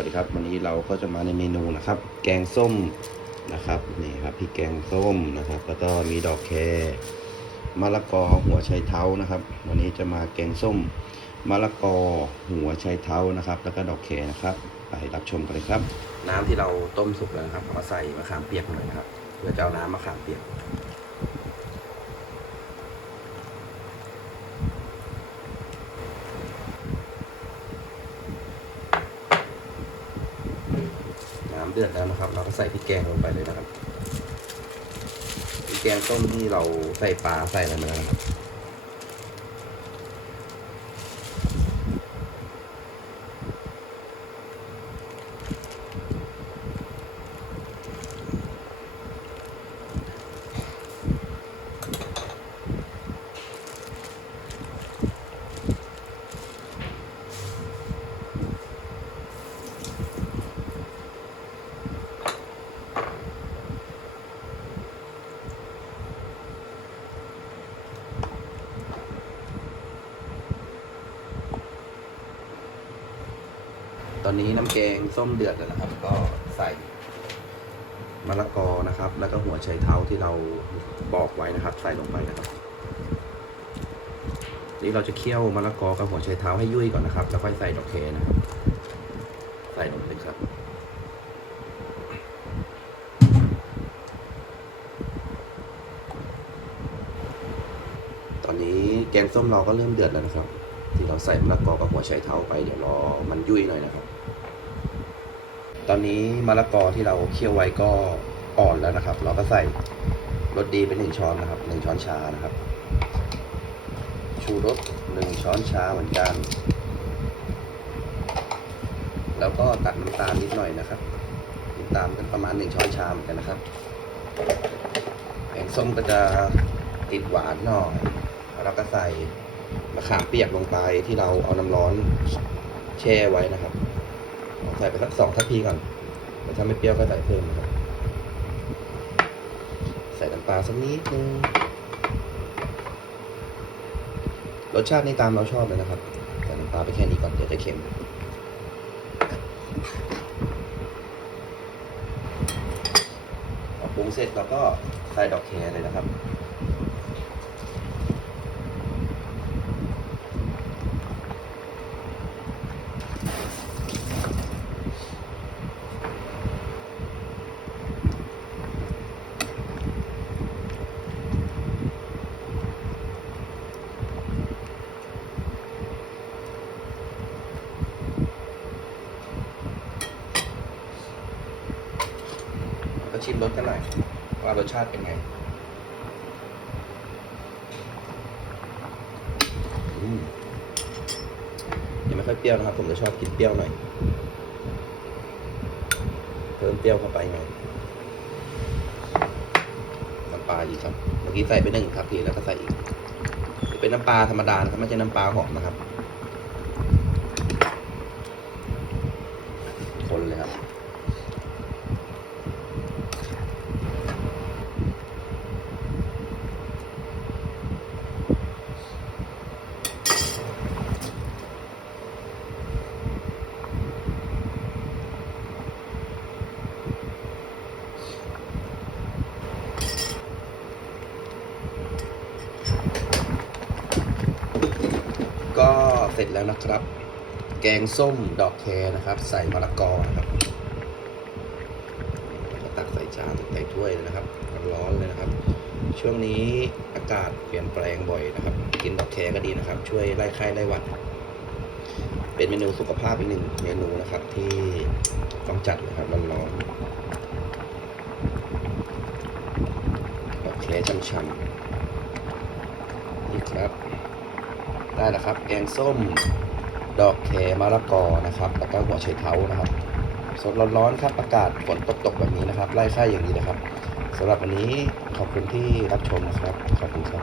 วัสดีครับ วันนี้เราก็จะมาในเมนูนะครับ แกงส้มนะครับนี่ครับพริกแกงส้มนะครับ แล้วก็มีดอกแครมะละกอหัวไชเท้านะครับ วันนี้จะมาแกงส้มมะละกอหัวไชเท้านะครับ แล้วก็ดอกแครนะครับ ไปรับชมกันเลยครับ น้ำที่เราต้มสุกแล้วนะครับเอามาใส่มะขามเปียกหน่อยนะครับเพื่อจะเอาน้ำมะขามเปียก ดือดแล้วนะครับ เราก็ใส่พริกแกงลงไปเลยนะครับพริกแกงต้มที่เราใส่ปลาใส่อะไรมาแล้วนะครับ อนนี้น้ำแกงส้มเดือดแล้วนะครับ ก็ใส่มะละกอนะครับ แล้วก็หัวไชเท้าที่เราบอกไว้นะครับ ใส่ลงไปนะครับ นี่เราจะเคี่ยวมะละกอกับหัวไชเท้าให้ยุ่ยก่อนนะครับ แล้วค่อยใส่ดอกเคนะครับใส่ลงไปครับตอนนี้แกงส้มเราก็เริ่มเดือดแล้วนะครับ ที่เราใส่มะละกอกับหัวไชเท้าไปเดี๋ยวรอมันยุ่ยหน่อยนะครับ ตอนนี้มะละกอที่เราเคี่ยวไว้ก็อ่อนแล้วนะครับ เราก็ใส่รสดีไปหนึ่งช้อนนะครับหนึ่งช้อนชานะครับ ชูรสหนึ่งช้อนชาเหมือนกัน แล้วก็ตัดน้ำตาลนิดหน่อยนะครับน้ำตาลกันประมาณหนึ่งช้อนชาเหมือนกันนะครับแกงส้มก็จะติดหวานหน่อยแล้วก็ใส่ มะขามเปียกลงไปที่เราเอาน้ำร้อนแช่ไว้นะครับใส่ไปสักสองทัพพีก่อนแต่ถ้าไม่เปรี้ยวก็ใส่เพิ่มนะครับ ใส่น้ำปลาสักนิดนึงรสชาตินี่ตามเราชอบเลยนะครับใส่น้ำปลาไปแค่นี้ก่อนเดี๋ยวจะเค็มพอปรุงเสร็จเราก็ใส่ดอกแครเลยนะครับ ก็ ชิมรสกันหน่อยว่ารสชาติเป็นไงยังไม่ค่อยเปรี้ยวนะครับ ผมจะชอบกินเปรี้ยวหน่อย เพิ่มเปรี้ยวเข้าไปหน่อยน้ำปลาอีกครับ เมื่อกี้ใส่ไปหนึ่งครับทีแล้วก็ใส่อีก เป็นน้ำปลาธรรมดานะครับไม่ใช่น้ำปลาหอมนะครับ คนเลยครับ ก็เส ร็จแล้วนะครับ แกงส้มดอกแครนะครับ ใส่มะละกอนะครับตักใส่จานใส่ถ้วยเลยนะครับร้อนเลยนะครับ ช่วงนี้อากาศเปลี่ยนแปลงบ่อยนะครับ กินดอกแครก็ดีนะครับ ช่วยไล่ไข้ไล่หวัด เป็นเมนูสุขภาพอีกหนึ่งเมนูนะครับที่ต้องจัดนะครับร้อนๆดอกแครช่ำๆนี่ครับ ได้แล้วครับ แกงส้ม ดอกแคมะละกอนะครับแล้วก็หัวไชเท้านะครับสดร้อนๆครับอากาศฝนตกๆแบบนี้นะครับ ไล่ไข้อย่างนี้นะครับสำหรับวันนี้ขอบคุณที่รับชมนะครับ ขอบคุณครับ